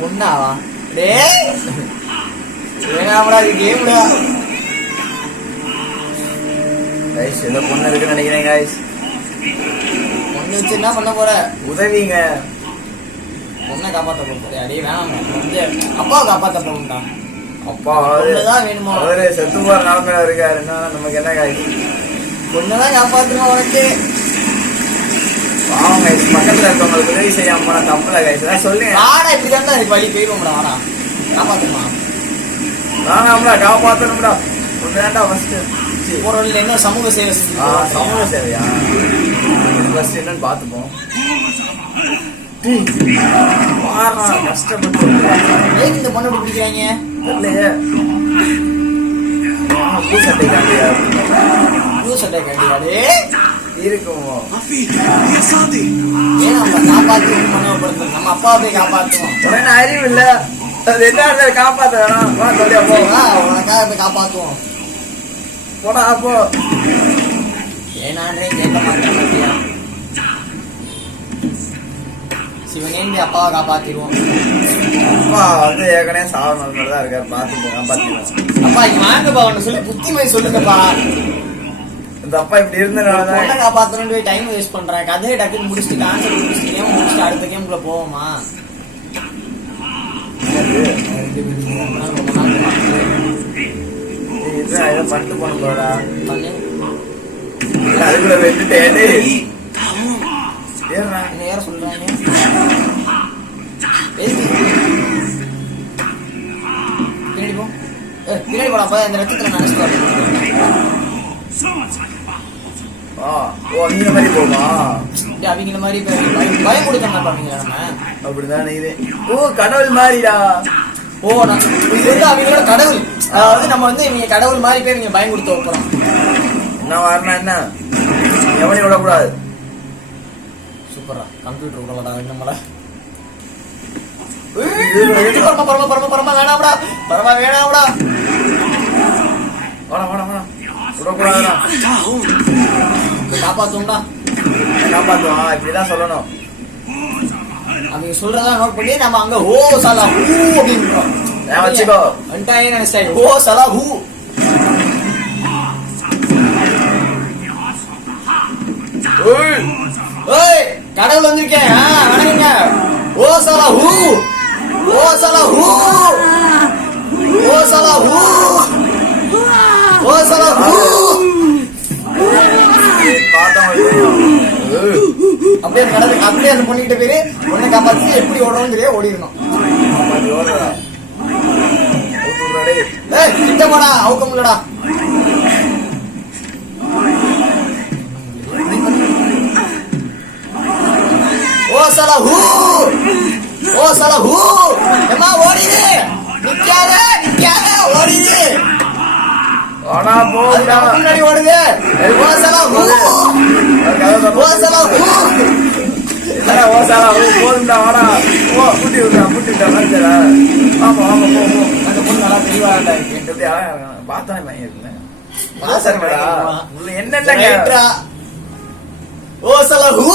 பொண்ணாவா? டேய் வேணாம்டா, இது கேம்டா. கைஸ் ஏதோ பொண்ணு இருக்குன்னு நினைக்கிறேன் கைஸ். பொண்ணு வச்சு என்ன பண்ண போற? உதவிங்க. பொண்ணை காப்பாற்ற போறியா? டேய் வேணாம், வந்து அப்பாவை காப்பாற்ற போகும்டா. அப்பா தான் வேணுமா? அவரு செத்து போற நிலைமையில இருக்காரு. நமக்கு என்ன கைஸ்? பொண்ணுதான் காப்பாத்துமா உனக்கு? பாவம் கைஸ், பக்கத்துல இருக்கவங்களுக்கு உதவி செய்யாம போனா தப்புல கைஸ். ஏதாவது சொல்லுங்க. ஆடா இப்படிதான் இருக்கு வழி, போயிருவோம்டா. ஆடா காப்பாத்துமா? நாங்க காப்பாத்தணும்டா. ஒன்றுடா ஃபர்ஸ்ட் பொருள் என்ன சமூக சேவை சமூக சேவையா? ஃபர்ஸ்ட் என்னன்னு பார்த்துப்போம். கஷ்டப்பட்டு ஏன் இந்த பொண்ணை பிடிக்கிறாங்க தெரியலையே. பூ சட்டை காண்டியா? பூ சட்டை காண்டியாடே இருக்கும். ஏன் நம்ம காப்பாற்றி மனப்படுத்தணும்? நம்ம அப்பாவை போய் காப்பாற்றுவோம். உடனே அறிவு இல்ல, அது என்ன காப்பாத்த வேணாம். உனக்காக போய் காப்பாற்றுவோம். போடா அப்போ. ஏனான்றே கேட்க மாட்டேன். சிவனேந்தி அப்பாவை காப்பாத்திடுவோம். அப்பா வந்து ஏற்கனவே சாவணும் தான் இருக்காரு. பார்த்துட்டு காப்பாத்திடுவோம். அப்பா இங்க வாங்கப்பா, ஒன்று சொல்லி புத்திமதி சொல்லுங்கப்பா. இந்த அப்பா இப்படி இருந்தனாலதான் காப்பாத்தணும். டைம் வேஸ்ட் பண்றேன். கதையை டக்குன்னு முடிச்சுட்டு ஆன்சர் முடிச்சுட்டு கேம் முடிச்சுட்டு அடுத்த கேமுக்குள்ள போவோமா? பண்ணிட்டு போன போடா. பண்ணு. அதுக்குள்ள வெட்டுட்டேன். யார சொல்றாங்க? பின்னாடி போ. பின்னாடி போடா. இந்த ரத்தத்துல நினைச்சு நீங்க மாதிரி போமா? அவங்க மாதிரி பயம் கொடுக்க பாப்பீங்களா? நம்ம அப்படிதான் நினைக்கிறேன். கடவுள் மாதிரிடா. இது வந்து அவங்களோட கடவுள். அதாவது நம்ம வந்து இவங்க கடவுள் மாதிரி போய் இவங்க பயம் கொடுத்து வைக்கிறோம். என்ன வரணும் என்ன எவனையும் விடக்கூடாது. சூப்பரா கம்ப்யூட்டர் விடலடா நம்மள. பரமா வேணாம்டா. பரமா வேணாம்டா. வாடா வாடா வாடா. விடக்கூடாதுடா. காப்பாத்துவோம்டா. காப்பாத்துவோம். இப்படிதான் சொல்லணும். அவங்க சொல்றதா நோட் பண்ணி நம்ம அங்க ஓ சலா ஹூ அப்படின்றோம். வச்சுக்கோ. என்டையர் நினைச்சிட்டாங்க. ஓ சலா ஹூ. ஏய் கடவுள் வந்திருக்கேன். வணங்குங்க. ஓ சலா ஹூ. ஓ சலா ஹூ. ஓ சலா ஹூ. ஓ சலா ஹூ. அப்படியே கடவுள் அப்படியே அந்த பொண்ணுகிட்ட பேரு உன்னை காப்பாத்தி எப்படி ஓடணும் தெரியாது ஓடிடணும். கிட்ட போடா. அவுக்க முடியலடா. ஓ சலா ஹூ. ஓ சலா ஹூ. அம்மா ஓடிடு. நிக்காத நிக்காத ஓடிடு. ஆனா போடா. முன்னாடி ஓடுங்க. ஓ சலா ஹூ. ஓ சலா ஹூ. ஓ சலா ஹூ போடுடா. வாடா. ஓ முட்டி விட்டா முட்டி விட்டா வந்துடா. ஆமா ஆமா போ போ. அந்த பொண்ணு நல்லா தெளிவா இருக்கு. என்கிட்ட யாரும் பார்த்தானே பையன் இருக்குங்க. பாசறடா. உள்ள என்னடா? ஓ சலா ஹூ.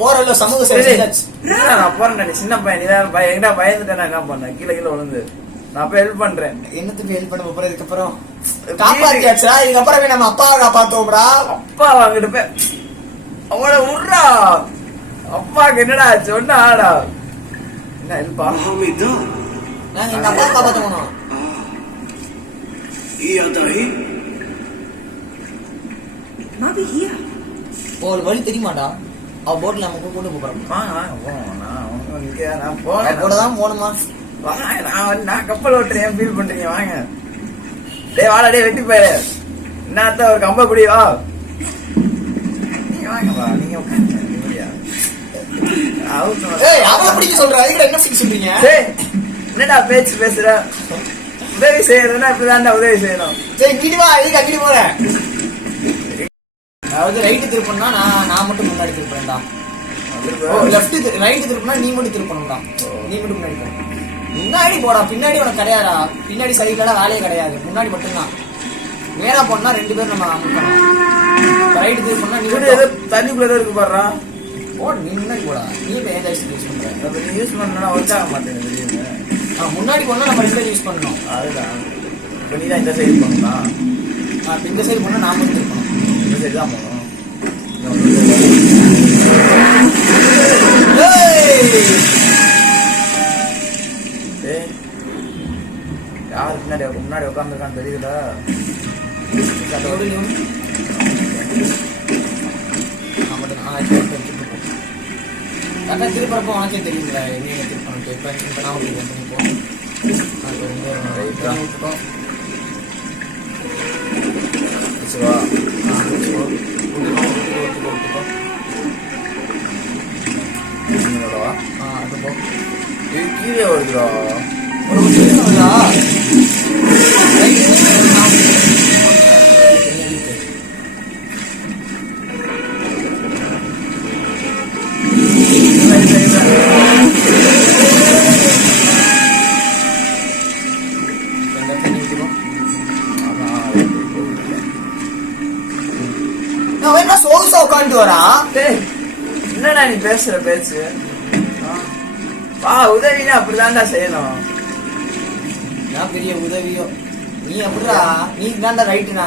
போறல சமூக சேவை. நான் போறேன். சின்ன பையன் எங்கடா பயந்துட்டேன். என்ன பண்ணேன்? கீழே கீழே விழுந்து. நான் அப்ப ஹெல்ப் பண்றேன். என்னத்துக்கு ஹெல்ப் பண்ண போற? இதுக்கப்புறம் காப்பாத்தியாச்சா? இதுக்கப்புறம் நம்ம அப்பாவை காப்பாத்துவோம்டா. அப்பா வாங்கிட்டு போய் அவளை விட்றா. அப்பாக்கு என்னடா சொன்னாடா? என்ன ஹெல்ப்பா? நாங்க எங்க அப்பாவை காப்பாத்தணும். ஒரு வழி தெரியுமாடா? அவ போட்ல நம்ம கொண்டு போறோம். நான் போனதான் போகணுமா? நான் கப்பல் ஓட்டுறேன். ஃபீல் பண்றீங்க வாங்க. டே வாடா. டே வெட்டி போயிரு. என்னத்த ஒரு கம்ப குடி வா. நீங்க வாங்கப்பா. நீங்க என்னடா பேச்சு பேசுற? உதவி செய்யறதுன்னா இப்படிதான்டா உதவி செய்யணும். சரி கிடி வா. இதுக்கு அங்கிடி போறேன். அதாவது ரைட்டு திருப்பணும்னா நான் மட்டும் முன்னாடி திருப்பேன்டா. லெஃப்ட் ரைட்டு திருப்பினா நீ மட்டும் திருப்பணும்டா. நீ மட்டும் முன்னாடி போடா. பின்னாடி உனக்கு கிடையாதா? பின்னாடி சைட்ல வேலையே கிடையாது. முன்னாடி மட்டும்தான். நேரா போனா 2 பேரும் நம்ம அமுக்கணும். ரைட்டு திருப்பணும்னா நீ தண்ணிக்குள்ள இருக்கு பாடுறா. போட நீ முன்னாடி போடா. நீ இப்போ ஏன் ஜாய்ஸ்டிக் யூஸ் பண்ற? அப்ப நீ யூஸ் பண்ணா ஒர்க் ஆக மாட்டேங்குது திடீர்னு. முன்னாடி போனா நம்ம 2 யூஸ் பண்ணணும். அதுதான் இப்ப நீ தான் இந்த சைடு பண்ணலாம். இந்த சைடு போனா நாம இருக்கணும். இந்த சைடு தான் போகணும். யாரு முன்னாடி உட்காந்துருக்கான்னு தெரியுதுல. திருப்பறப்போ உனக்கே தெரியுங்களா என்ன திருப்பணும். இப்ப நான் பண்ணிப்போம். கீழே வருதுடா. ஒரு வருதா சோகுசா உட்காந்து வரா. என்னடா நீ பேசுற பேச்சு? வா உதவினா அப்படிதான்டா செய்யணும். நான் பெரிய உதவியோ நீ அப்படிடா. நீ தான்டா ரைட்டுனா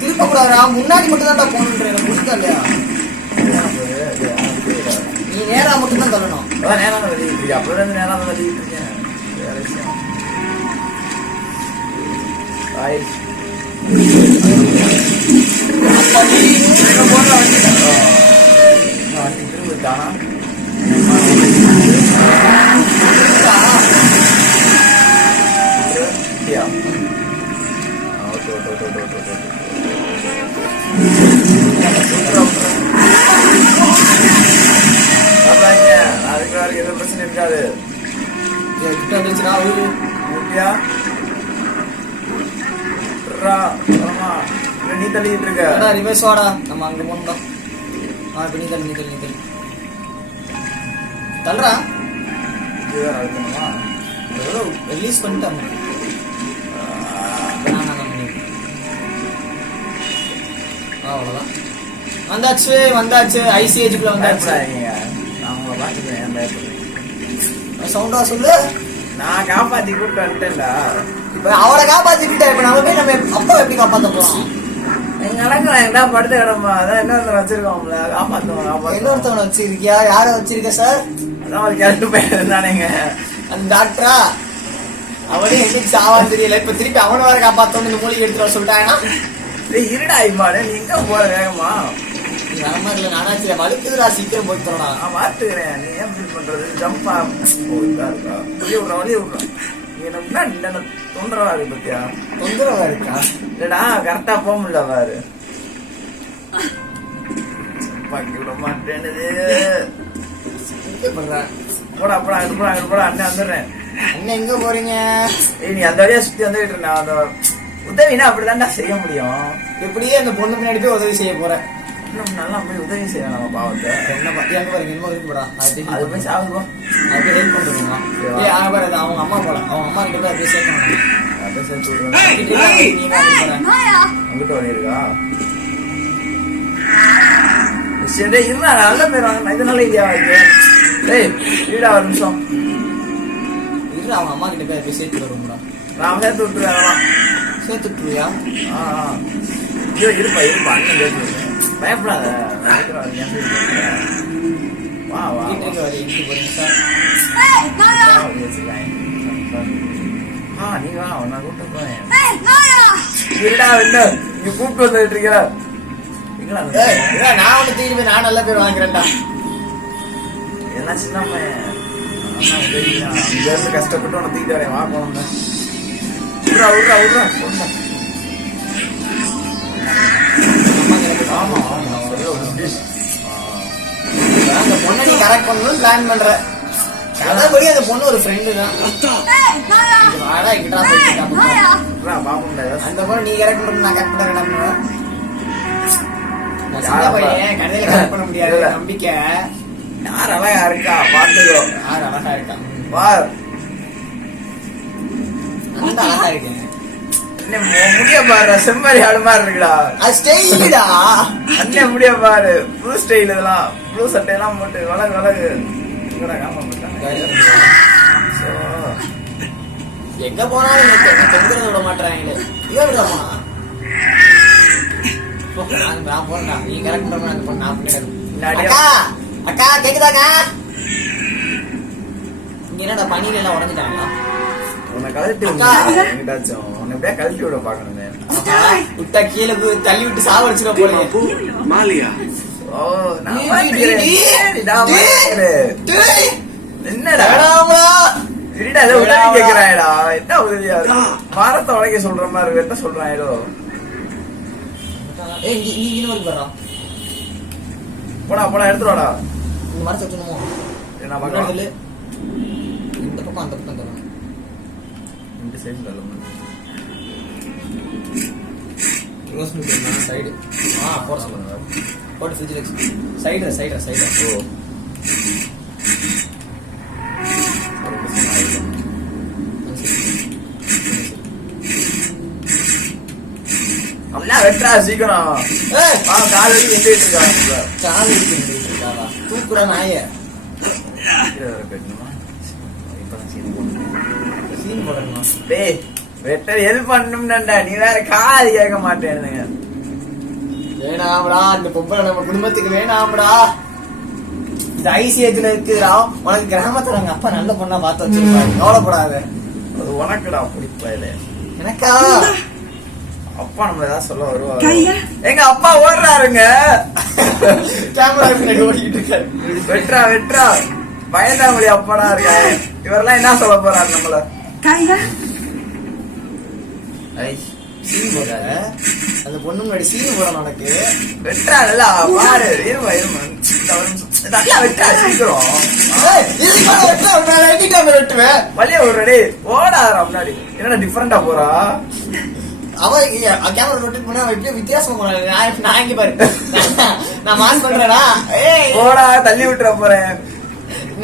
திருப்ப கூடாதா. முன்னாடி மட்டும் தான்டா போகணுன்ற எனக்கு புரியுதா இல்லையா? நீ நேரா மட்டும் தான் தள்ளணும். அதான் நேரம் தான் வெளியிட்டு இருக்கேன். அப்படிதான் நேரம் தான் வெளியிட்டு இருக்கேன். வேற விஷயம் திரும்பிட்டானா அதுக்கு எதுவும் பிரச்சனை இருக்காது. நீ தள்ளிட்டு இருக்க. ரிவர்ஸ் வாடா. நம்ம அங்க போனோம். இப்ப நீ தள்ளி தள்ளுறா. ரிலீஸ் பண்ணிட்டாங்க. அவ்வளவுதான். வந்தாச்சு ஐசிஏஜுக்குள்ள வந்தாச்சு. சவுண்டா சொல்லு. நான் காப்பாத்தி கூப்பிட்டு வந்துட்டேன்டா. இப்ப அவளை காப்பாத்திக்கிட்ட இப்ப நம்ம போய் நம்ம அப்பா எப்படி காப்பாத்த போறோம்? எங்க நடக்கலாம் எங்கடா படுத்த கிடமா. அதான் இன்னொருத்தர் வச்சிருக்கோம்ல காப்பாத்துவோம். இன்னொருத்தவனை வச்சிருக்கியா? யார வச்சிருக்க சார்? அதான் ஒரு கிளட்டு போய் இருந்தானேங்க அந்த டாக்டரா. அவனே என்னைக்கு சாவான்னு தெரியல. இப்ப திருப்பி அவனை வேற காப்பாத்தணும் இந்த மூலிகை எடுத்துட்டு வர சொல்லிட்டாங்கன்னா இருடா இம்மாடு. நீ எங்க போற வேகமா? நீ வர மாதிரி இல்ல. நானாச்சு வலுக்குதுடா. சீக்கிரம் போய் தரடா. நான் மாத்துக்கிறேன். நீ ஏன் ஃபீல் பண்றது? ஜம்பா இருக்கா வழி விடுறேன். நீ என்ன முன்னாடி தொந்தரவா இருக்கு பத்தியா? தொந்தரவா இருக்கா? இல்லடா கரெக்டா போக முடியல பாரு. பாக்கி விட மாட்டேன்னுது. போடா அண்ணன் வந்துடுறேன். அண்ணன் எங்க போறீங்க? நீ அந்த வழியா சுத்தி வந்துட்டு இருந்தேன். அந்த உதவினா அப்படிதான்டா செய்ய முடியும். எப்படியே அந்த பொண்ணு பின்னாடி போய் உதவி செய்ய போறேன். நல்லா போய் உதவி செய்யலாம் நம்ம பாவத்தை. என்ன பத்தி அங்க பாருங்க இன்னும் இருக்கு போடா. அது போய் சாகுது. அது ஹெல்ப் பண்ணுறோம். அங்க பாரு அவங்க அம்மா போல. அவங்க அம்மா கிட்ட போய் அப்படியே சேர்க்கணும். அப்படியே சேர்த்து விடுறேன். அங்கிட்ட வரையிருக்கா இருந்தா நல்ல பேர் வாங்க. இது நல்ல ஐடியாவா இருக்கு. டேய் வீடா ஒரு நிமிஷம் இல்ல. அவங்க அம்மா கிட்ட போய் அப்படியே சேர்த்து வருவோம்டா. நான் சேர்த்து விட்டுருவேன். சேர்த்து விட்டுருவியா? ஐயோ இருப்பா அண்ணன் சேர்த்து பயப்படாத. வா வீட்டுக்கு வர எப்படி போறீங்க சார்? நீ வா நான் கூப்பிட்டு போறேன். இருடா என்ன நீ கூப்பிட்டு வந்துட்டு இருக்க? நான் ஒண்ணு தீர்வு. நான் நல்ல பேர் வாங்குறேன்டா. எல்லாம் சின்ன இங்க இருந்து கஷ்டப்பட்டு உன தூக்கிட்டு வரேன். வா போனோம். விட்றா ஆமா அந்த பொண்ணை நீ கரெக்ட் பண்ணணும்னு பிளான் பண்ற. அதபடி அந்த பொண்ணு ஒரு ஃப்ரெண்டு தான். அந்த பொண்ணு நீ கரெக்ட் பண்ண நான் கரெக்ட் பண்ண என்ன பண்ணுவேன்? பையன் கடையில கரெக்ட் பண்ண முடியாது. நம்பிக்கை. யார் அழகா இருக்கா பாத்துக்கோ. யார் அழகா இருக்கா? பார் அந்த அழகா இருக்கேன். முடிய பாரு செம்மறி ஆடு மாதிரி இருக்குடா. அது ஸ்டைலுடா. அண்ணன் முடிய பாரு ப்ளூ ஸ்டைல், இதெல்லாம் ப்ளூ சட்டையெல்லாம் போட்டு வளகு எங்கடா காம சோ எங்க போனாலும் பெண்கிறத விட மாட்டாங்களே. ஏன் விட போனா நான் போறேன். நீ கரெக்ட் பண்ண நான் பின்னாடி அக்கா அக்கா கேக்குதாங்க? இங்க என்னடா பனியில எல்லாம் உடஞ்சிட்டாங்களா? உன்னை கழட்டி எங்கிட்டாச்சும் உன்னை எப்படியா கழட்டி விட பாக்கணுமே. விட்டா கீழே தள்ளி விட்டு சாவடிச்சிட போறீங்க. ஓ நான் என்னடா இருடா ஏதோ உதவி கேக்குறாயடா. என்ன உதவியா மரத்தை உடைக்க சொல்ற மாதிரி என்ன சொல்றாயோ. ஏய் நீ இன்னும் வரைக்கும் வர்றா. போடா எடுத்துட்டு வாடா. இந்த மரத்தை வச்சுணுமோ என்ன பாக்கலாம் இந்த பக்கம் அந்த பக்கம் தரணும். இந்த சைடு தரணும். சைடு போட சொல்லுங்க. போட்டு ஃப்ரிட்ஜில் வச்சு சைடு ஓ அப்படின்னா வெட்டா சீக்கிரம். கால் வலி எந்திட்டு இருக்காங்க. கால் இருக்காவா தூக்குற நாய சீன் போடணுமா? டேய் வெட்ட ஹெல்ப் பண்ணணும்டா. நீ வேற காது கேட்க மாட்டேனுங்க. வேணாம்டா, இந்த பொம்பளை நம்ம குடும்பத்துக்கு வேணாம்டா. இது ஐசிஏஜ்ல இருக்குடா. உனக்கு கிராமத்துல எங்க அப்பா நல்ல பொண்ணா பார்த்து வச்சிருப்பாரு, கவலைப்படாத. அது உனக்குடா பிடிப்பாயில. எனக்கா அப்பா நம்மள ஏதாவது சொல்ல வருவாரு. எங்க அப்பா ஓடுறாருங்க. கேமரா பின்னாடி ஓடிக்கிட்டு இருக்காரு. வெட்ரா பயந்தாமொழி அப்பாடா இருக்காரு. இவரெல்லாம் என்ன சொல்ல போறாரு நம்மள? சீன் போடாத. அந்த பொண்ணு முன்னாடி சீன் போடணும் உனக்கு. வெட்ரா நல்லா பாரு. நல்லா வெட்டா சீக்கிரம். வெட்டுவேன் வழிய விடுறே ஓடாதா முன்னாடி. என்னடா டிஃபரெண்டா போறா அவன் கேமரா ரொட்டேட் பண்ணா எப்படி வித்தியாசமா போறாங்க. நான் இங்க பாரு, நான் மாஸ் பண்றேனா? ஓடா தள்ளி விட்டுற போறேன்.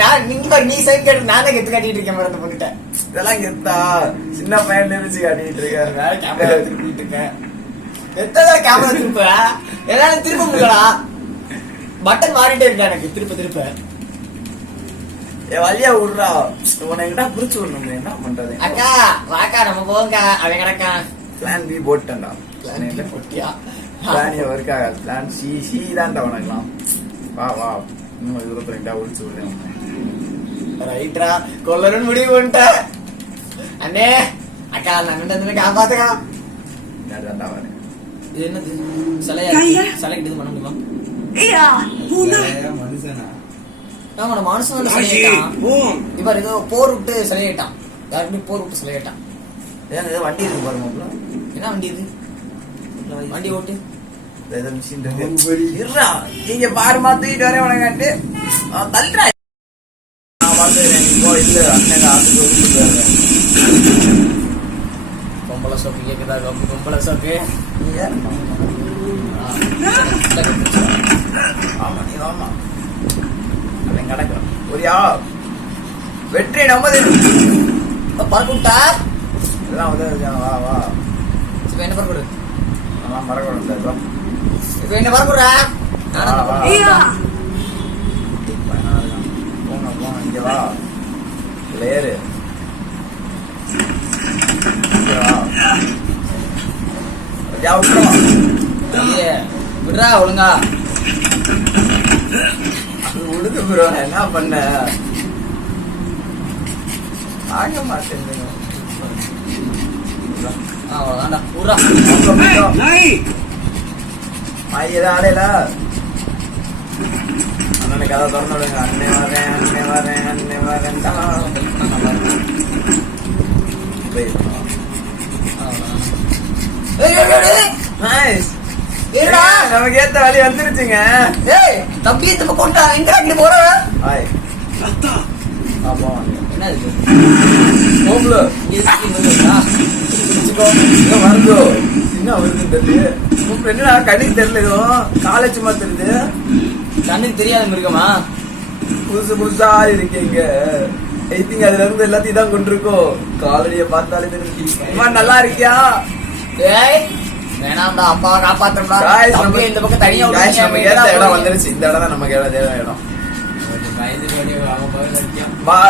நான் நீங்க பாரு, நீ சைட் காட்டு, நான் தான் கெத்து காட்டிட்டு இருக்கேன் அந்த பொண்ணுட்ட. இதெல்லாம் கெத்தா? சின்ன பையன் நினைச்சு காட்டிட்டு இருக்கேன். வேற கேமரா திருப்பிட்டு இருக்கேன். எத்தனை கேமரா திருப்ப என்னால திருப்ப முடியலடா. பட்டன் மாறிட்டே இருக்கா எனக்கு திருப்ப. என் வழியா விடுறா. உன்னை கிட்ட புடிச்சு விடணும். என்ன பண்றது? அக்கா வாக்கா நம்ம போங்க. அவன் கிடக்கா பிளான் பி போட்டேன்டா. போட்டியா? பிளான் இருக்கா? பிளான் சி தான்டா உனக்கலாம். வா இன்னும் தூரத்துல ஒழிச்சு விடுறேன். ரைட்ரா, கொல்லணும்னு முடிவு பண்ணிட்ட அண்ணே. அக்கா நான் காப்பாத்துக்கா. தான்டா வரேன். இது என்னது? சிலையா? சிலைக்கு இது பண்ண முடியுமா? மனுஷனா? ஆமா மனுஷன் சிலையிட்டான். இவர் ஏதோ போர் விட்டு சிலையிட்டான். யாருமே போர் விட்டு சிலையிட்டான். ஏதோ வண்டி இருக்கு பாருங்க. என்ன வண்டி இது? வண்டி ஓட்டு மிஷின் இருறா. நீங்க பாருமா தூக்கிட்டு வரேன் உனக்காட்டு தள்ளுறா. நான் பாத்துக்கிறேன். இப்போ இல்ல அண்ணன் ஆத்துக்கு பொம்பளை சோப்பு கேக்குதா? பொம்பளை சோப்பு. ஆமா நீ ஆமா அவன் கிடக்கும். ஒரியா வெற்றி நமது. பறக்குட்டா எல்லாம் உதவி. வா இப்ப என்ன பறக்குடு? நான் மறக்கணும். இப்ப என்ன பறக்குறா? போங்க இங்க வா. ஏறு விடுறா ஒழுங்கா. உடுக்கு ப்ரோ என்ன பண்ண ஆக மாட்டேன். அவ்வளவுதான்டா விடுறா. ஆடையில அண்ணனை கதை திறந்து விடுங்க. அண்ணே வரேன் நமக்கு ஏத்த வழி வந்துருச்சுங்க. தம்பி நம்ம கொண்டா இங்க போற என்ன வருதோ என்ன வருது தெரியல. என்னடா கண்ணுக்கு தெரியல. ஏதோ காலேஜுமா தெரியுது. கண்ணுக்கு தெரியாத மிருகமா? புதுசா இருக்கீங்க. ஐ திங்க் அதுல இருந்து எல்லாத்தையும் தான் கொண்டிருக்கோம். காலடிய பார்த்தாலே தெரிஞ்சு நல்லா இருக்கியா? டேய் வேணாம்டா அப்பாவை காப்பாத்தணும்டா. Guys, தம்பியை இந்த பக்கம் தனியா guys, விட்டுருங்க. நமக்கு ஏத்த இடம் வந்துருச்சு. இந்த இடம் தான் நமக்கு தேவை இடம்.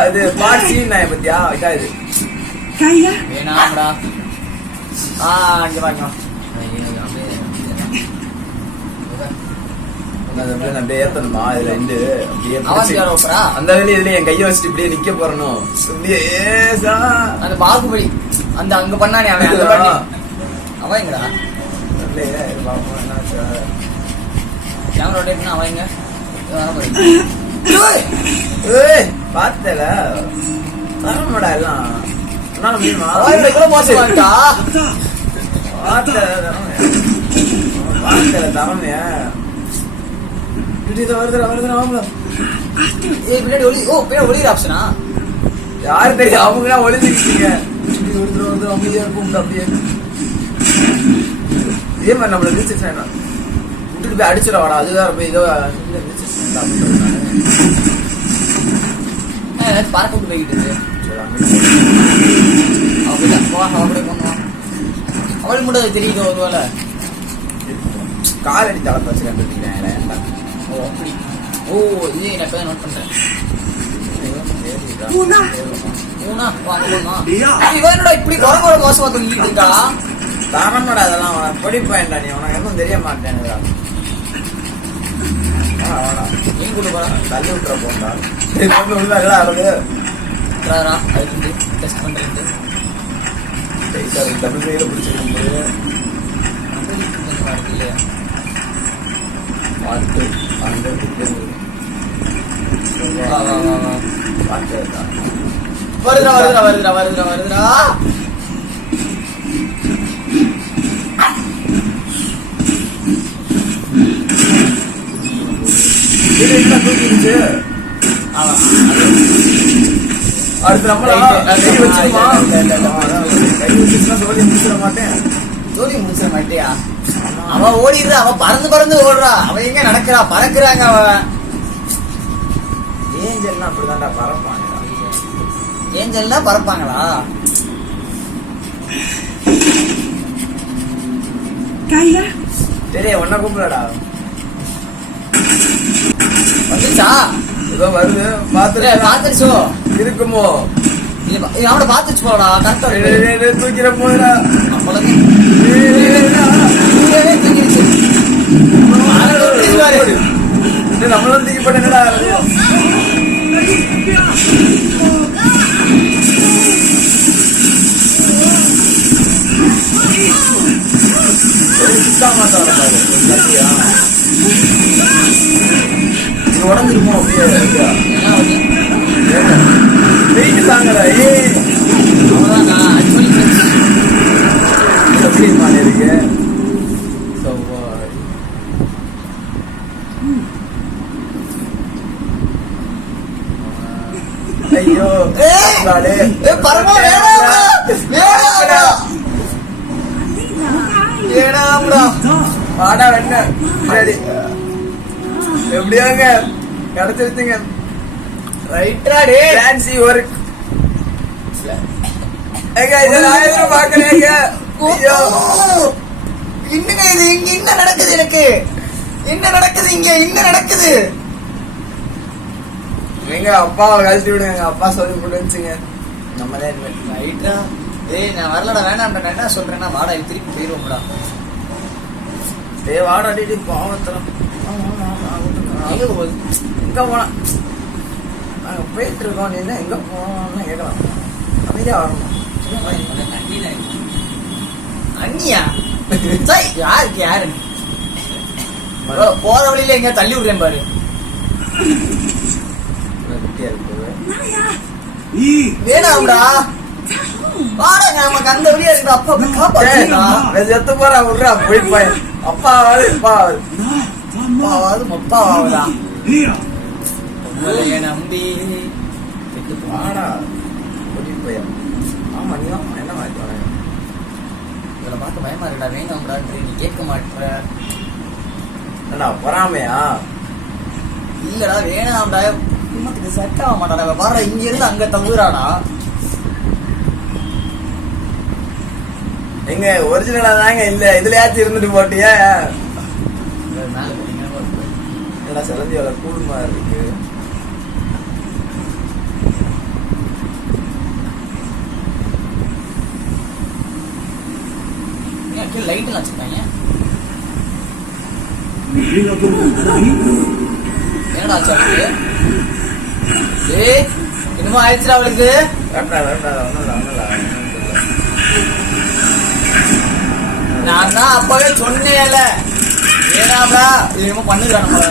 இது பார்ட் சி நான் பத்தியா இதா இது வேணாம்டா. இங்க பாருங்க. அப்படியே ஏத்தணுமா இதுல இருந்து அப்படியே அவன் யாரோ போறா? அந்த வேலையில இதுல என் கையை வச்சுட்டு இப்படியே நிக்க போறணும். அப்படியே அந்த பாகுபலி அந்த அங்க பண்ணானே அவன் அந்த பாட்டி. அவன் எங்கடா? கேமரா ரொட்டேட் பண்ணா அவன் எங்க? வர பாரு. ஏய் பாத்தல தரமாடா எல்லாம் என்ன முடியுமா? அவன் கூட மோசமாட்டா. பாத்தல தரமே வருதுடா வாங்க. ஏய் பின்னாடி ஒளி. ஓ பின்னாடி ஒளிர ஆப்ஷனா? யாரு தெரியும் அவங்க ஒளிஞ்சிருக்கீங்க. வருது அமைதியா இருக்கும் அப்படியே. இதே மாதிரி நம்மள ரீசர்ச் வேணாம் விட்டுட்டு போய் அடிச்சிட வாடா. அதுதான் போய் ஏதோ பார்க்க விட்டு போய்கிட்டு இருக்கு. அவளே பண்ணுவான். அவளுக்கு மட்டும் அது தெரியுதோ ஒருவேளை கால் அடி தளத்தை வச்சு கண்டுபிடிக்கிறேன். ஓ அப்படி. ஓ இது நான் இப்ப நோட் பண்றேன். ஊனா வாங்க போனா. இவனோட இப்படி குரங்கோட மோசமா தூங்கிட்டு இருக்கா. தரமாடா அதெல்லாம் படிப்பேன்டா நீ. உனக்கு எதுவும் தெரிய மாட்டேன்னுடா. நீங்க கூட போறா தள்ளி விட்டுற போண்டா. உள்ளாங்களா அறுது அதுக்கு டெஸ்ட் பண்றது டபுள் கையில பிடிச்சிருக்கும் இல்லையா பார்த்து அந்த வருதுடா அடுத்து நம்மளா கை வச்சிருமா? கை வச்சிருந்தா சோழி முடிச்சிட மாட்டேன். ஜோலி முடிச்சிட மாட்டியா? அவ ஓடிடுறா. அவ பறந்து ஓடுறா. அவ எங்க நடக்கிறா? பறக்குறாங்க. அவ ஏஞ்சல்லாம் அப்படிதான்டா பறப்பாங்க. ஏஞ்சல்னா பறப்பாங்களா? சரி ஒன்ன கூப்பிடடா. வந்துச்சா? ஏதோ வருது பாத்துருச்சோ இருக்குமோ? அவனை பாத்துச்சு போடா. தூக்கிற போதா நம்மளும் தூக்கி போட்டு என்னடா உடஞ்சிருமோ அப்படியே வெயிட் தாங்கடா. எப்படி மாறி இருக்கு? ஐயோ பாடா வெண்ண எப்படியாங்க கிடைச்சிருச்சுங்க. ரைட்டா டே ஃபேன்சி ஒர்க். ஏங்க இத நான் பாக்கறேங்க. ஐயோ இன்னங்க இது இங்க என்ன நடக்குது? எனக்கு என்ன நடக்குது இங்க? என்ன நடக்குது? எங்க அப்பாவை கழட்டி விடுங்க. அப்பா சொல்லி கொடுச்சுங்க. நம்ம தான் ரைட்டா. ஏய் நான் வரலடா. வேணாம்டா. நான் என்ன சொல்றேன்னா வாடா திருப்பி போயிருவோம்டா. ஏய் வாடா டிடி பாவத்தலாம். எங்க போகுது? எங்க போனா? நாங்க போயிட்டு இருக்கோம். நீ என்ன எங்க போனோம்னு கேட்கலாம். அமைதியா வரணும். அண்ணியா? யாரு போற வழியில எங்க தள்ளி விடுறேன் பாரு. வேணாம்டா வாடா. நமக்கு அந்த வழியா இருக்கு. அப்பா காப்பாத்துடா. செத்து போறா விடுறா போய் அப்பாவாது அப்பாவாது மொப்பாவாதா நம்பி வாடா கூட்டிட்டு போய். ஆமா நீ என்ன மாதிரி இவரை பார்க்க பயமா இருக்கா? வேணாம்டா நீ கேட்க மாட்டேற. பொறாமையா? இல்லடா வேணாம்டா. செட் ஆக மாட்டாடா. வர இங்க இருந்து அங்க தங்குறாடா. எங்க ஒரிஜினலா தாங்க இல்ல இதுலயாச்சும் இருந்துட்டு போட்டியா மேல போனீங்கன்னா என்னடா சிலந்தியோட கூடுமா இருக்கு ஏன் லைட் எல்லாம் வச்சிருக்காங்க என்னடா ஆச்சு அவளுக்கு என்னமோ ஆயிடுச்சுடா அவளுக்கு நான் தான் அப்பவே சொன்னேன்ல ஏனாப்டா என்னமோ பண்ணுறான் நம்மள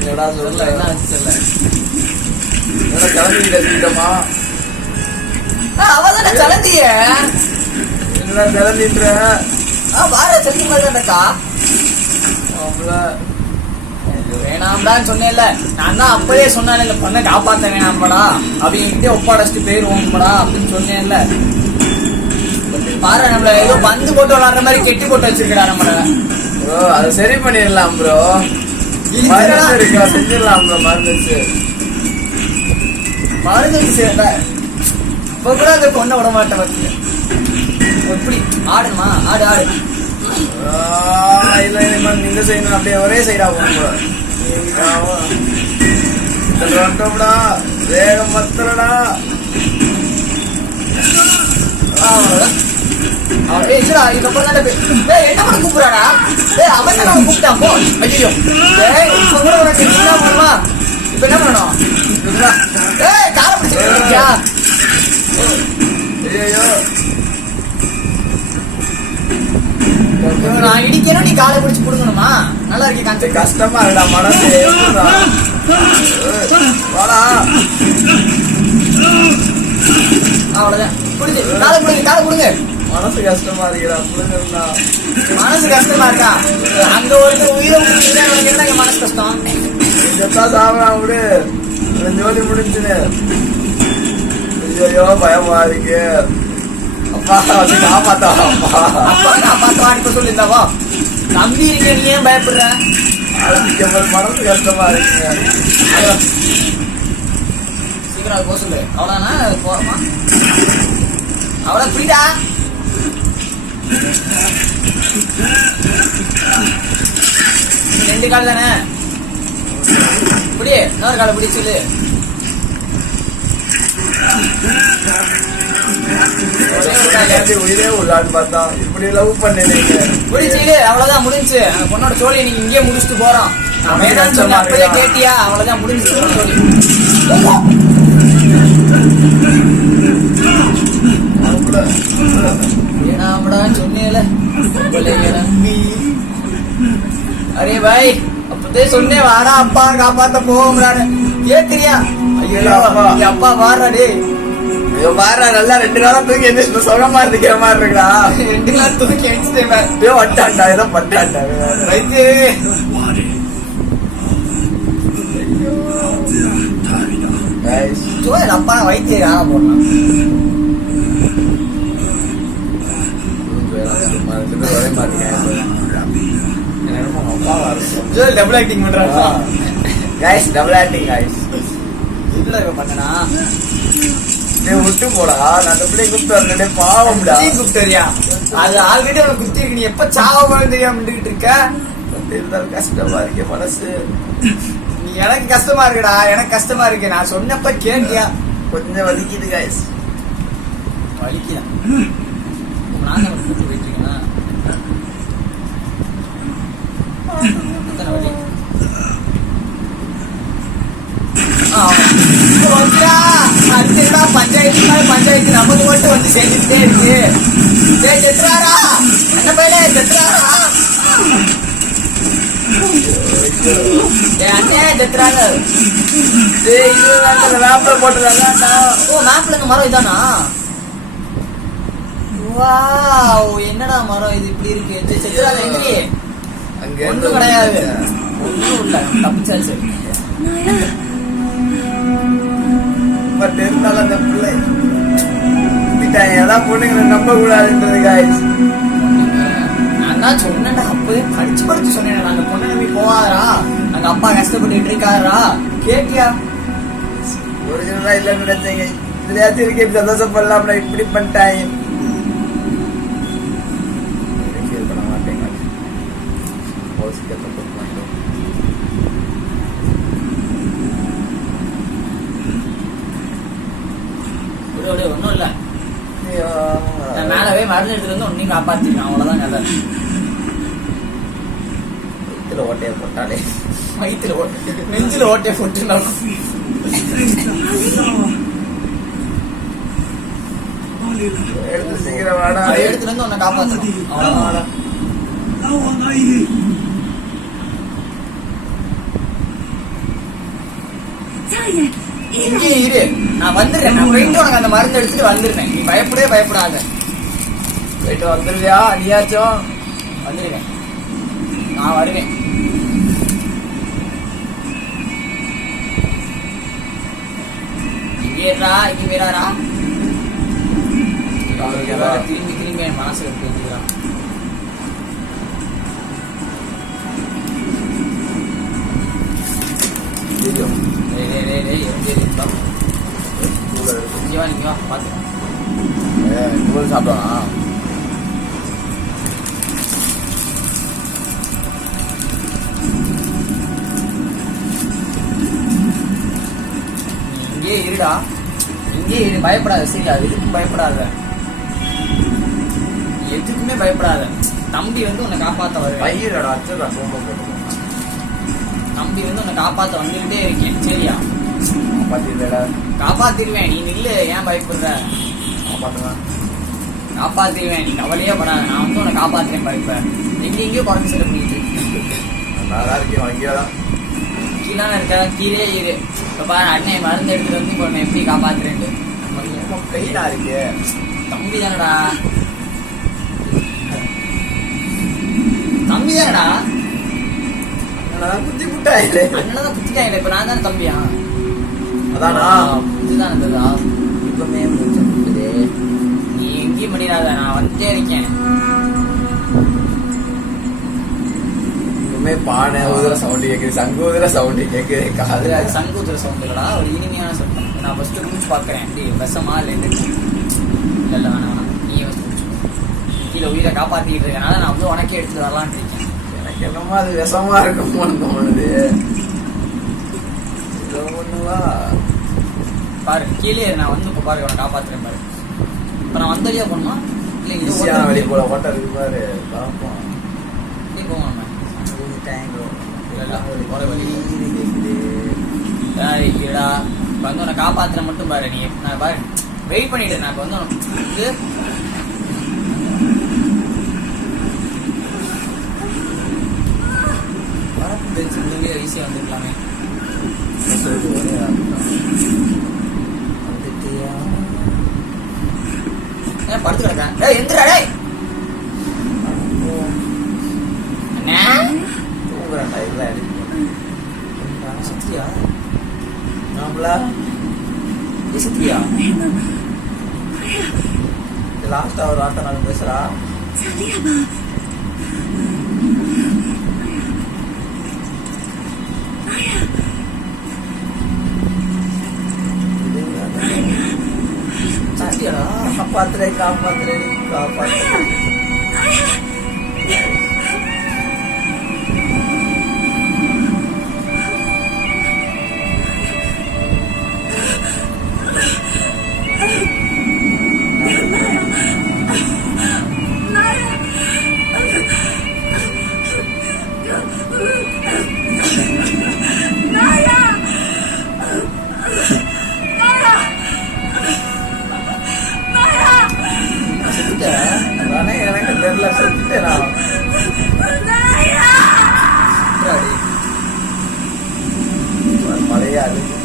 என்னடா சொல்லல என்ன ஆச்சு தெரியல என்னடா கிளம்பிக்கிட்ட சீக்கிரமா அவதான கிளம்பிய என்னடா கிளம்பின்ற வார செல்வி மாதிரி தான்க்கா வேணாம்டான்னு சொன்னேன்ல நான் தான் அப்பவே சொன்னேன் இந்த பொண்ணை காப்பாத்த வேணாம்படா அப்படின்கிட்டே ஒப்பாடச்சிட்டு போயிருவோம்படா அப்படின்னு சொன்னேன்ல பாரு நம்மள ஏதோ பந்து போட்டு விளாடுற மாதிரி கெட்டி போட்டு வச்சிருக்கா நம்மள ப்ரோ அதை சரி பண்ணிடலாம் ப்ரோ இருக்கா செஞ்சிடலாம் ப்ரோ மருந்து சேர்ந்த இப்ப கூட அந்த பொண்ணை விட மாட்டேன் பத்தி எப்படி ஆடுமா ஆடு ஆடு இல்ல நீங்க செய்யணும் அப்படியே ஒரே சைடா போகணும் வேகம் மத்தலடா இதுக்கப்புறம் என்ன பண்ண கூப்பிடுறாடா அவன் தான் கூப்பிட்டான் போ ஐயோ இப்ப கூட உனக்கு என்ன பண்ணுமா இப்ப என்ன பண்ணணும் காரை பிடிச்சிருக்கியா ஐயோ நான் இடிக்கணும் நீ காலை பிடிச்சு புடுங்கணுமா நல்லா இருக்கே கஷ்டமா இருக்கா மனசு வாடா அவ்வளவுதான் புடிச்சு காலை புடுங்க மனசு கஷ்டமா இருக்குடா புடுங்கா மனசு கஷ்டமா இருக்கா அங்க ஒருத்தர் உயிரை என்ன மனசு கஷ்டம் செத்தா சாப்பிடலாம் விடு ஜோலி முடிஞ்சுன்னு ஐயோ பயமா இருக்கு அப்பா வந்து காப்பாத்தா அப்பா காப்பாத்தா இப்ப சொல்லிருந்தாவோ நம்பி இருக்க நீ ஏன் பயப்படுற மனசு கஷ்டமா இருக்குங்க சீக்கிரம் போக சொல்லு அவ்வளோனா போறோமா அவ்வளோ புரியுதா ரெண்டு கால் தானே இப்படி இன்னொரு காலை பிடி சொல்லு உயிரே உள்ளான்னு பார்த்தா இப்படி லவ் பண்ணீங்க முடிச்சு அவ்வளவுதான் முடிஞ்சு அந்த பொண்ணோட சோழி நீங்க இங்கே முடிச்சுட்டு போறோம் நான் வேணான்னு சொன்ன அப்படியே கேட்டியா அவ்வளவுதான் முடிஞ்சு சோழி வேணாம்டான்னு சொன்னேல அரே பாய் அப்பதே சொன்னே வாடா அப்பா காப்பாத்த போகிறான்னு கேக்குறியா ஐயோ அப்பா வாடுறாடே ஐயோ பாரு நல்லா 2 நாளா தூக்கி எந்திரிச்சு சுகமா இருக்கிற மாதிரி இருக்கா 2 நாள் தூக்கி எந்திரிச்சிட்டேன் ஐயோ வட்டாண்டா ஏதோ பட்டாண்டா வைத்து சோழன் அப்பா வைத்திய யாரா போடலாம் ஒரே மாதிரி டபுள் ஆக்டிங் பண்றாங்க கைஸ் டபுள் ஆக்டிங் கைஸ் இதுல இப்ப பண்ணனா விட்டு போடா நான் அந்த பிள்ளை கூப்பிட்டு வரேன் பாவம்டா கூப்பிட்டுறியா அது ஆல்ரெடி உனக்கு குத்தி இருக்கு நீ எப்ப சாவன்னு தெரியாம நின்றுகிட்டு இருக்க இருந்தாலும் கஷ்டமா இருக்கு மனசு நீ எனக்கு கஷ்டமா இருக்குடா எனக்கு கஷ்டமா இருக்கு நான் சொன்னப்ப கேட்டியா கொஞ்சம் வலிக்குது கைஸ் வலிக்குதா நான் கூப்பிட்டு போயிட்டு இருக்கேன்னா வலி பஞ்சாயத்து நமக்கு மட்டும் வந்து சேர்ந்துட்டே இருக்கு செத்துறாரா என்ன பையனே செத்துறாரா அண்ணே செத்துறாங்க மேப்ல போட்டுருக்காங்க ஓ மேப்ல இந்த மரம் இதானா வாவ் என்னடா மரம் இது இப்படி இருக்கு செத்துறாங்க எங்க ஒன்றும் கிடையாது ஒன்றும் இல்ல தப்பிச்சாச்சு பட் இருந்தாலும் அந்த பிள்ளை ஏதாவது பொண்ணுங்களை நம்ப கூடாதுன்றது காய்ஸ் நான் தான் சொன்னேன்டா அப்போதே படிச்சு சொன்னேன் அந்த பொண்ணை நம்பி போவாரா அங்க அப்பா கஷ்டப்பட்டு இருக்காரா கேட்டியா ஒரிஜினலா இல்லன்னு நினைச்சீங்க இதுலயாச்சும் இருக்கே சந்தோஷப்படலாம்ல இப்படி பண்ணிட்டாங்க ஒன்றும் இல்லை. நான் மேலவே மருந்து எடுத்துட்டு வந்து ஒன்னையும் காப்பாத்திருக்கேன். அவ்வளவுதான் கதை. வயிற்றுல ஓட்டையை போட்டாலே வயிற்றுல ஓட்டை, நெஞ்சில ஓட்டையை போட்டு எடுத்து சீக்கிரம் வாடா. எடுத்துட்டு வந்து உன்னை காப்பாற்றணும். அவ்வளவுதான். இங்கே இரு, நான் வந்துடுறேன். நான் போயிட்டு உனக்கு அந்த மருந்து எடுத்துட்டு வந்துடுறேன். நீ பயப்படவே பயப்படாத. போயிட்டு வந்துருவியா நீயாச்சும்? வந்துடுவேன், நான் வருவேன். இங்கே இருடா, இங்கே வேறாரா திரும்பி திரும்பி என் மனசுல கேட்குறான். இங்கே வா, நீங்க வா, பார்த்து சாப்பிடுவானா? இங்கே இருடா, இங்கே இரு, பயப்படாத. சரியா? எதுக்கும் பயப்படாத, எதுக்குமே பயப்படாத. தம்பி வந்து உன்னை காப்பாத்த வருவேன். பையனடா அச்சடா சோம்பு போட்டு. தம்பி வந்து உன்னை காப்பாத்த வந்துகிட்டே இருக்கேன். சரியா? காப்பாத்திடா. காப்பாத்திருவேன், நீ நில்லு. ஏன் பயப்படுற? காப்பாத்துவேன், காப்பாத்திருவேன், நீ கவலையே படாத. நான் வந்து உன்னை காப்பாத்துறேன். படிப்பேன் எங்கேயோ குறைஞ்சு செல்ல முடியுது. நல்லா இருக்கேன். அங்கேதான் கீழே இருக்க, கீழே இரு. இப்ப பாரு, அண்ணன் மருந்து எடுத்துட்டு வந்து இப்போ எப்படி காப்பாத்துறேன். பெயினா இருக்கு. தம்பி தானடா, தம்பி தானடா. குத்தி புட்டாயிலே. அண்ணன் குத்திட்டாங்க. இப்ப நான் தான் தம்பியா? அதானா இதுதான் இருந்ததா? இப்பமே முடிச்சது. நீ எங்கேயும் பண்ணிடாத, நான் வந்துட்டே இருக்கேன். இப்பமே பானை ஊதுற சவுண்டு கேக்குது, சங்கு ஊதுற சவுண்டு கேக்குது. காது அது சங்கூத்துற சவுண்ட் இல்லடா, ஒரு இனிமையான சத்தம். நான் ஃபர்ஸ்ட் குடிச்சு பாக்குறேன். அப்படி விஷமா இல்லை இல்ல வேணாம் வேணாம், நீ ஃபர்ஸ்ட் குடிச்சு. கீழே உயிரை காப்பாத்திட்டு இருக்கனால நான் வந்து உனக்கே எடுத்துட்டு வரலான்னு இருக்கேன். எனக்கு என்னமோ அது விஷமா இருக்குமோன்னு தோணுது. ஒண்ணுவா பாரு, கீழே நான் வந்து இப்ப பாரு உன காப்பாத்துறேன் பாரு. இப்ப நான் வந்தடியா போனோமா இல்ல இது வெளியே போல ஓட்ட இருக்கு பாரு. பாப்போம் நீ போவோம். இல்லடா, வந்து உன்னை காப்பாத்துற மட்டும் பாரு. நீ நான் பாரு வெயிட் பண்ணிட்டு நான் இப்ப வந்து ஈஸியா வந்துருக்கலாமே. படுத்து கிடக்கேன். எந்திரா டேய். அண்ணா தூங்குறேன்டா. இல்லை சத்தியா? நாமளா சத்தியா? லாஸ்டா ஒரு வார்த்தை நான் பேசுறா. சத்தியாடா? காப்பாத்துறேன் காப்பாத்துறேன் காப்பாத்துறேன். எனக்கு தெரியல, செத்துட்டேனா? மழையா இருக்கு.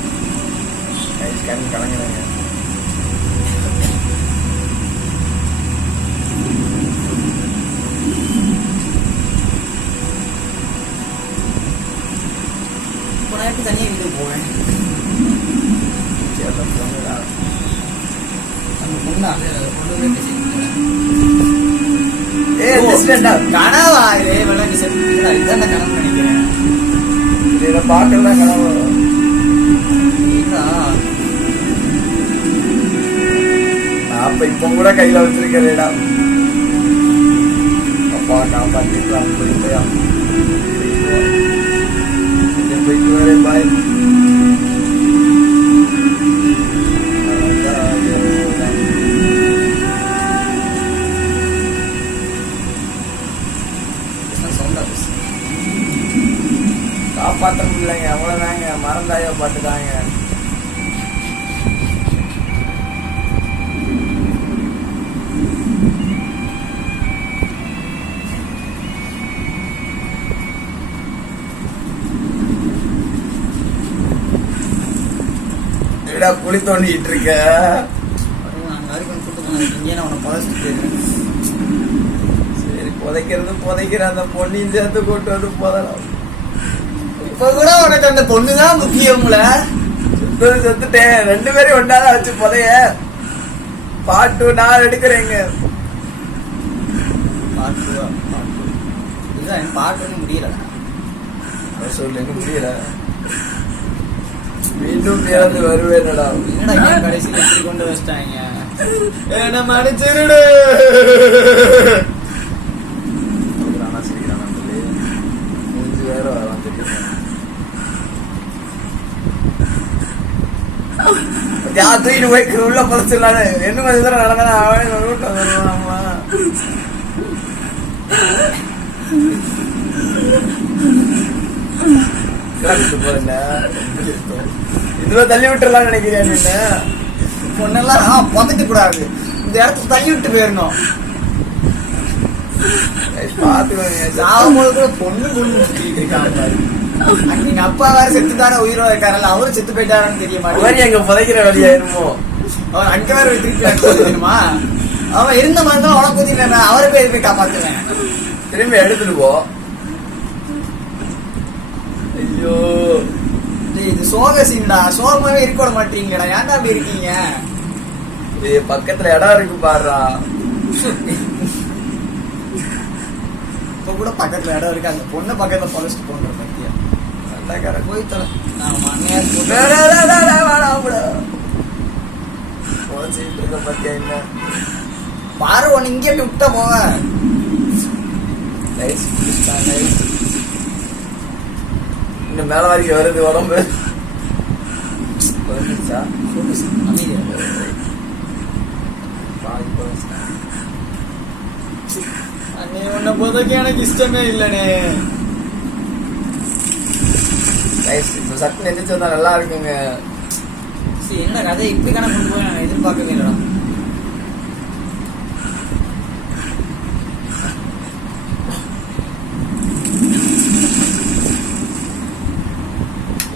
ஐஸ் கண்ணி கலங்குறாங்க. இப்போ நான் எப்படி தனியாக வீட்டுக்கு போவேன்? அந்த பொண்ணா பொண்ணு பேசிட்டு கனவா? இதே வேலை நீ செத்துடா. இதுதான் கனவு நினைக்கிறேன். இதை பார்க்கலாம் கனவு. அப்ப இப்ப கூட கையில வச்சிருக்கேடா. அப்பா காப்பாத்திக்கலாம். போயிட்டு வரேன். பாய். காப்பாத்துட்டாங்க. குழி தோண்டிட்டு இருக்க. சரி புதைக்கிற அந்த பொண்ணையும் சேர்த்து கூட்டு வந்து போதலாம். இப்ப கூட உனக்கு அந்த பொண்ணுதான் முக்கியம்ல. செத்துட்டேன். 2 பேரும் ஒன்னாதான் வச்சு புதைய. பாட்டு நான் எடுக்கிறேங்க. பாட்டு முடியல சொல்லுங்க, முடியல. மீண்டும் பிறந்து வருவேன்டா. என்னடா கடைசியில் எப்படி கொண்டு வச்சிட்டாங்க. என்ன மன்னிச்சிருடு. வேற வரலாம் தெரியும். தூக்கிட்டு போய் உள்ள பொழைச்சிடலான்னு என்ன கொஞ்சம் தூரம் நடந்தா அவனே வீட்டு வந்துடுவாமா. இதுல தள்ளி விட்டுலாம் நினைக்கிறேன். என்ன பொண்ணெல்லாம் புதைக்க கூடாது, இந்த இடத்துல தள்ளி விட்டு போயிடணும். பாத்துக்கோங்க. பொண்ணு இருக்காங்க. எங்க அப்பா வேற செத்துட்டார உயிரோட இருக்காரல்ல, அவரும் செத்து போயிட்டாரான்னு தெரிய மாட்டேன். எங்க புதைக்கிற வழியாயிருமோ அவன் அங்க வேற திருப்பி தெரியுமா. அவன் இருந்த மாதிரி தான் உனக்கு ஊத்தில, அவரை போய் காப்பாத்துவேன். திரும்பி எடுத்துட்டு போ. ஐயோ இது சோக சீன்டா, சோகமாவே இருக்க மாட்டீங்களா, ஏன்டா அப்படி இருக்கீங்க. பக்கத்துல இடம் இருக்கு பாருடா. இப்ப கூட பக்கத்துல இடம் இருக்கு, அந்த பொண்ணு பக்கத்துல பொலிஸ்ட் போன்ற பத்தியா நல்லா போய் தர. பத்தியா என்ன பாரு, ஒன்னு இங்கே விட்டா போவ. இந்த மேல வரைக்கும் வருது உடம்பு. உன்னை போதைக்கு எனக்கு இஷ்டமே இல்லனே. சட்டு நெஞ்சிச்சு வந்தா நல்லா இருக்குங்க. என்ன கதை இப்படி கணக்கு கொண்டு போய் நான் எதிர்பார்க்கவே இல்லடா.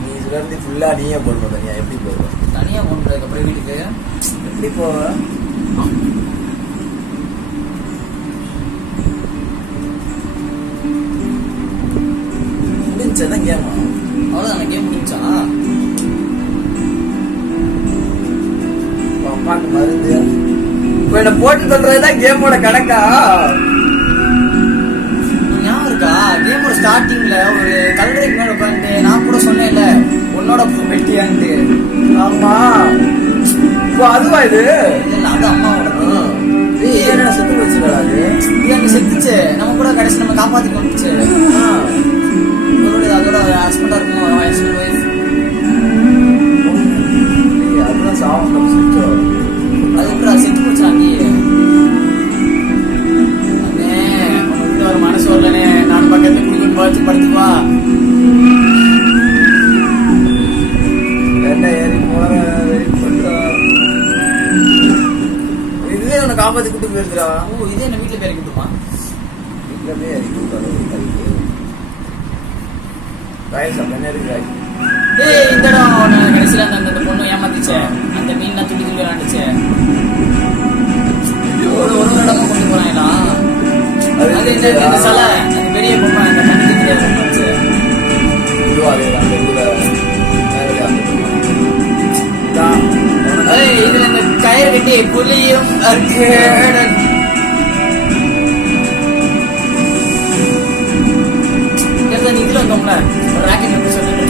நீ இதுல இருந்து ஃபுல்லா நீயே போடுவோம். தனியா எப்படி போடுவோம்? தனியா போடுறதுக்கு அப்புறம் வீட்டுக்கு எப்படி போவ? முடிஞ்சதான் கேமா. அவ்வளவுதான் கேம் முடிஞ்சா. அம்மாக்கு மருந்து இப்ப என்ன போட்டு தட்டுறதுதான் கேமோட கணக்கா? ஞாபகம் இருக்கா? கேமோட ஸ்டார்டிங்ல ஒரு கல்லறைக்கு மேல உட்காந்து நான் கூட சொன்னேன்ல உன்னோட வெட்டியான்ட்டு. ஆமா, இப்போ அதுவா இது? இல்ல அது அம்மாவோட. என்ன செத்து போச்சுடா அது? அங்க செத்துச்சு, நம்ம கூட கடைசி நம்ம காப்பாத்திட்டு வந்துச்சு. அதோட ஹஸ்பண்டா இருக்கும், ஹஸ்பண்ட் ஒய்ஃப். அதெல்லாம் சாப்பிட்டோம் செத்து. அதுக்கப்புறம் செத்து போச்சு. அண்ணே உனக்கு ஒரு மனசு வரலனே, நான் பக்கத்துல குடிக்கொண்டு பார்த்து படுத்துவா. என்ன ஏறி போற இதுவே உன்னை காப்பாத்தி கூட்டு போயிருந்துடா. ஓ, இதே என்ன வீட்டுல பேர் கிட்டுமா? வீட்டுல போய் இறக்கி விட்டாரு. என்ன இருக்கு? இந்த இடம் கடைசியில அந்த பொண்ணு ஏமாத்திச்சு, அந்த மீன்லாம் துணி துணி விளாண்டுச்சு. ஒரு இடமா கொண்டு போறாங்களா? அது இந்த சிலை, அந்த பெரிய பொம்மை, அந்த தண்ணி தெரியாத பொம்மை. இதுல இந்த கயிறு கட்டி புலியும் இதுல வந்தோம்ல ஒரு ராக்கெட் எப்படி சொல்லிட்டு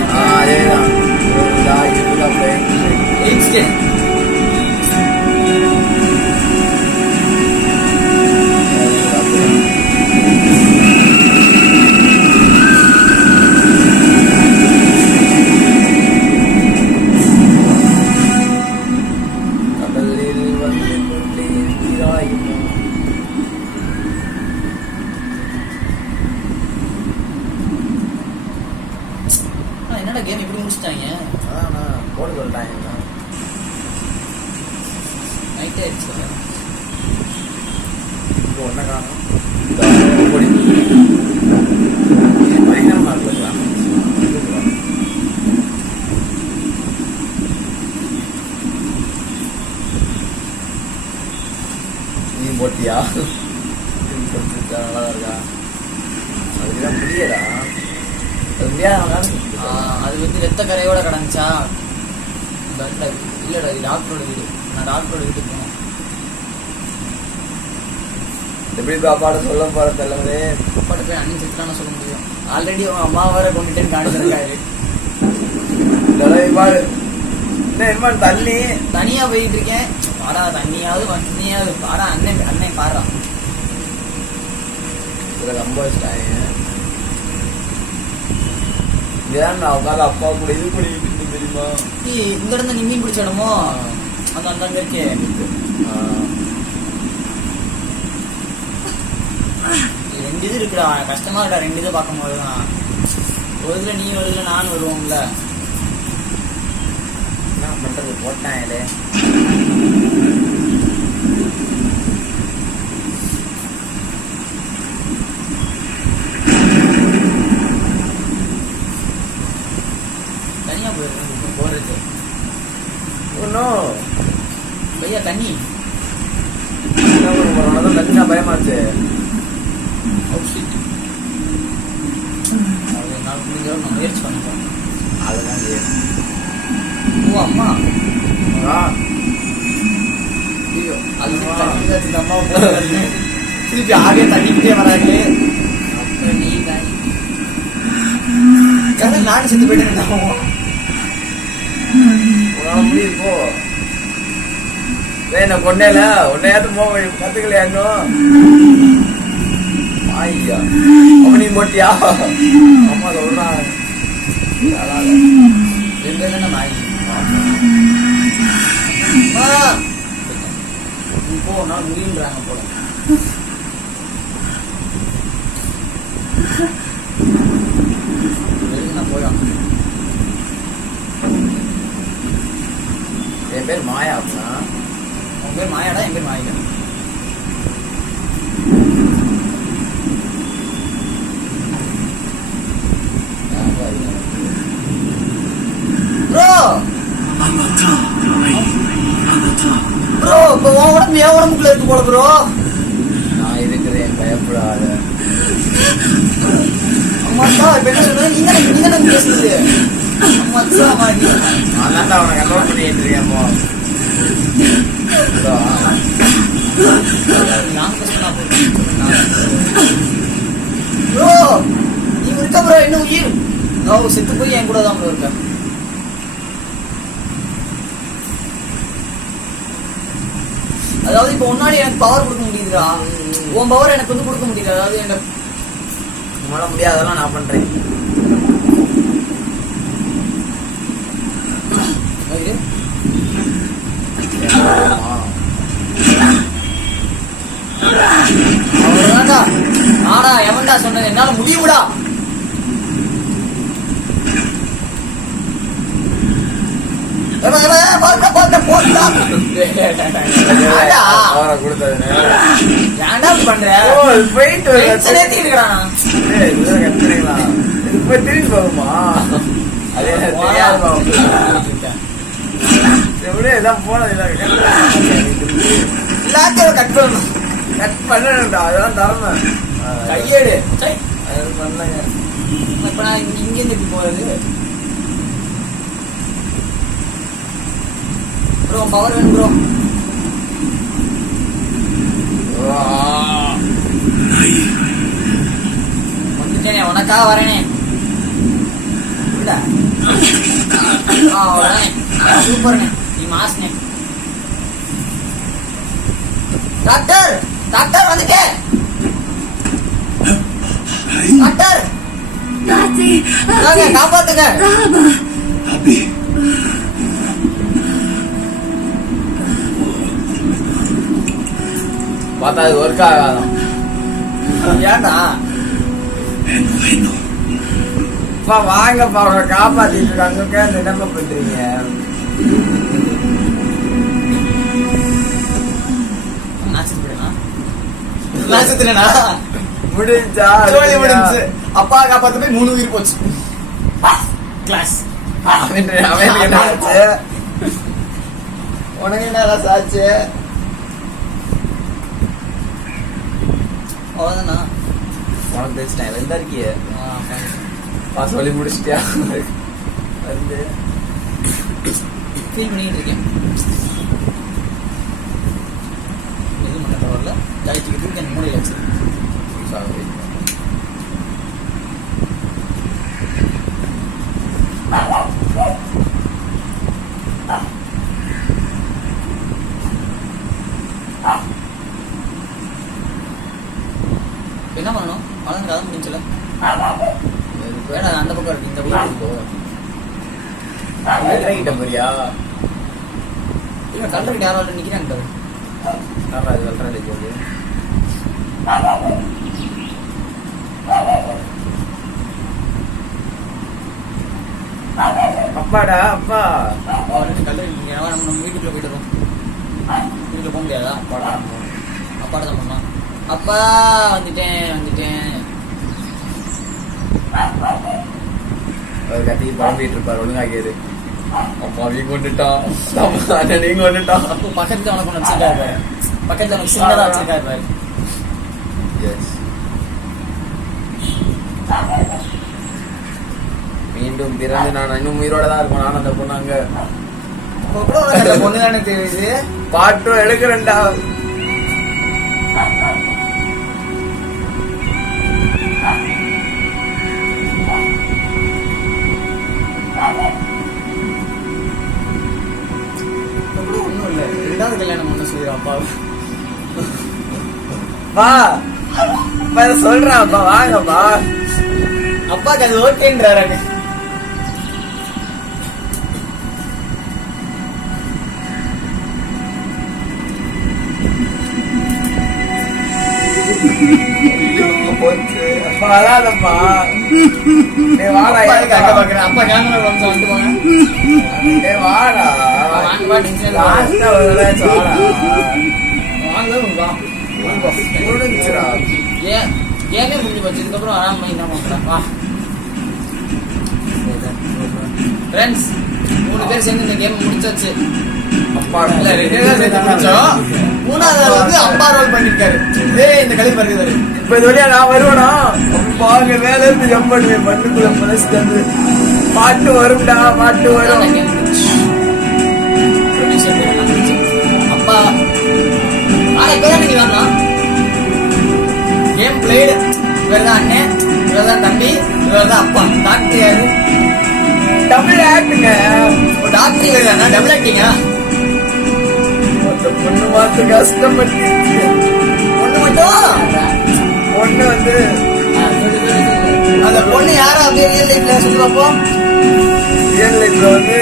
என்னடா கேம் இப்படி முடிச்சிட்டாங்க. சொல்லிட்டாங்க. நைட் ஆயிடுச்சு. இப்போ ஒன்றை காணும் பயங்கரமா இருக்கலாம். நீ போட்டியா? நல்லா இருக்கா? அதுதான் முடியலா? அது முடியாத அது வந்து ரத்த கரையோட கிடந்துச்சா. இல்லடா, இது டாக்டரோட வீடு. நான் டாக்டரோட வீட்டுக்கு போனேன். எப்படி பாப்பாட சொல்ல போற தலைவரே? பாப்பாட்ட போய் அண்ணன் செத்துலாம் சொல்ல முடியும். ஆல்ரெடி அவன் அம்மா வேற கொண்டுட்டேன்னு காணிச்சிருக்காரு. பாரு என்ன தண்ணி தனியா போயிட்டு இருக்கேன். பாடா தண்ணியாவது வண்டியாவது பாடா. அண்ணன் பாடுறா. ரொம்ப இங்கதான் நான் உட்காந்து அப்பா கூட இது பண்ணிட்டு தெரியுமா? இந்த இடத்துல நீ மீன் பிடிச்ச இடமோ அந்த அங்க இருக்கே. ரெண்டு இது இருக்குடா, கஷ்டமா இருக்கா ரெண்டு இது பார்க்கும் போதுதான். ஒரு இதுல நீ ஒரு இதுல நானும் வருவோம்ல. என்ன பண்றது, போட்டாங்களே. தனியா போயிருக்கு போறது ஒன்னும் பையா தண்ணி தண்ணி பயமாச்சு. நான் முடிஞ்ச நான் முயற்சி பண்ணிப்போம். அதுதான் ஓ அம்மா ஐயோ அது அம்மா திருப்பி ஆகே தண்ணிக்கிட்டே வராங்களே. அப்புறம் நீ தண்ணி நானும் செத்து போயிட்டேன். உன்னால முடியுது போ. என்ன கொண்டேல உன்னையாவது போக கத்துக்கலையா இன்னும்? ஐயா அப்ப நீ போட்டியா? அம்மா சொல்றான் இப்போ நான் முடியுன்றாங்க போல. நான் போயிடும். என் பேர் மாயா. அப்படின்னா உன் பேர் மாயாடா? என் பேர் மாயா. ப்ரோ ப்ரோ இப்போ உன் உடம்பு என் உடம்புக்குள்ள இருக்கு போல ப்ரோ. நான் இருக்கிறேன், பயப்படாத. அம்மாச்சா இப்ப என்ன சொல்றது? நீங்க தான் பேசுறது. அம்மாச்சா மாதிரி நான் தான்டா அவனை கண்ட்ரோல் பண்ணிட்டு இருக்கேன். ப்ரோ நீ இருக்க ப்ரோ என்ன உயிர்? செத்து போய் என் கூட தான் ப்ரோ இருக்க. அதாவது இப்ப முன்னாடி எனக்கு பவர் கொடுக்க முடியுதுடா. உன் பவர் எனக்கு வந்து கொடுக்க முடியல. அதாவது எனக்கு உன்னால முடியாதெல்லாம் நான் பண்றேன். அவ்வளவுதான்டா. ஆடா எவன்டா சொன்னது என்னால முடியும்டா. திரும்பி போகுமா? கட் பண்ணா அதெல்லாம் தரணும். கையேடு பண்ணலங்க. இப்ப நான் இங்க இருந்து போறது ப்ரோ. பவர் வேணும் ப்ரோ. வந்துட்டேனே, உனக்காக வரேனே. சூப்பர்ண்ணே, நீ மாஸ்னே. டாக்டர் டாக்டர் வந்துட்டேன். டாக்டர் காப்பாத்துங்க. பார்த்தா அது ஒர்க் ஆகாதான். ஏன்டா வாங்கப்பா, அவரை காப்பாத்திட்டு இருக்காங்க. என்ன பண்றீங்க? நான் செத்துனா முடிஞ்சா சோழி முடிஞ்சு அப்பா காப்பாத்து போய் 3 உயிர் போச்சு கிளாஸ் அவன் என்ன ஆச்சு உனக்கு என்ன சாச்சு அவ்வளவுதானா உனக்கு தெரிஞ்சிட்டேன் ரெண்டா இருக்கிய சொல்லி முடிச்சிட்டியா வந்து ஃபீல் பண்ணிட்டு இருக்கேன் எதுவும் பண்ண தவறல ஜாலிக்கு தூக்கி அந்த மூலையில் வச்சு என்ன பண்ணணும் வளர்ந்து கதை முடிஞ்சல வேணா அந்த பக்கம் இருக்கு இந்த பக்கம் கிட்ட போறியா இல்ல கல்லறைக்கு யாரும் நிக்கிறாங்க அது வெள்ளரை போகுது அப்பாடா அப்பா கல்லறை நம்ம வீட்டுக்குள்ள போயிட்டு இருக்கோம் வீட்டுல போக முடியாதா அப்பாட தான் பண்ணலாம் அப்பா வந்துட்டேன் அவர் கட்டி பழம்பிட்டு இருப்பார் ஒழுங்காகியது அப்பா நீங்க கொண்டுட்டான் நீங்க கொண்டுட்டான் அப்போ பக்கத்துல உனக்கு ஒன்று வச்சிருக்காரு பக்கத்துல உனக்கு சின்னதா வச்சிருக்காரு மீண்டும் பிறந்து நான் இன்னும் உயிரோட தான் இருக்கும் நான் அந்த பொண்ணு அங்க பொண்ணு தானே தெரியுது பாட்டும் எடுக்கிறேன்டா ஒண்ணும் இல்ல ரெண்டாவது கல்யாணம் பண்ண சொல்லி அப்பா வா சொல்றேன் அப்பா வாங்கப்பா அப்பாக்கு அது ஓகேன்றாரு அப்பா வராதப்பா வாடா அங்க பாக்குறேன் அப்பா கேமரா வந்துட்டு போங்க வாடா முடிஞ்சிடா கேமே முடிஞ்சு போச்சு இதுக்கப்புறம் ஆறாம என்ன பண்றேன் வா ஃப்ரெண்ட்ஸ் 3 பேர் சேர்ந்து இந்த கேம் முடிச்சாச்சு அப்பா இல்ல 2 பேர் சேர்ந்து முடிச்சோம் 3வது ஆள் வந்து அப்பா ரோல் பண்ணிருக்காரு இந்த கழிப்பு இருக்குது இப்ப இது வழியா நான் வருவேனா அப்பா அங்க மேல இருந்து ஜம்ப் பண்ணுவேன் மண்ணுக்குள்ள மனசுக்கு வந்து பாட்டு வரும்டா பாட்டு வரும் அப்பா இப்பதான் நீங்க வரலாம் கேம் பிளேடு இவர்தான் அண்ணன் இவர்தான் தம்பி இவர்தான் அப்பா டாக்டர் யாரு டபுள் ஆக்டுங்க டாக்டர் இவர்தானா டபுள் ஆக்டிங்கா பொண்ணு மாத்து கஷ்டப்பட்டு பொண்ணு மட்டும் பொண்ணு வந்து அந்த பொண்ணு யாரும் அப்படியே ரியல் லைஃப்ல சொல்லி பார்ப்போம் ரியல் லைஃப்ல வந்து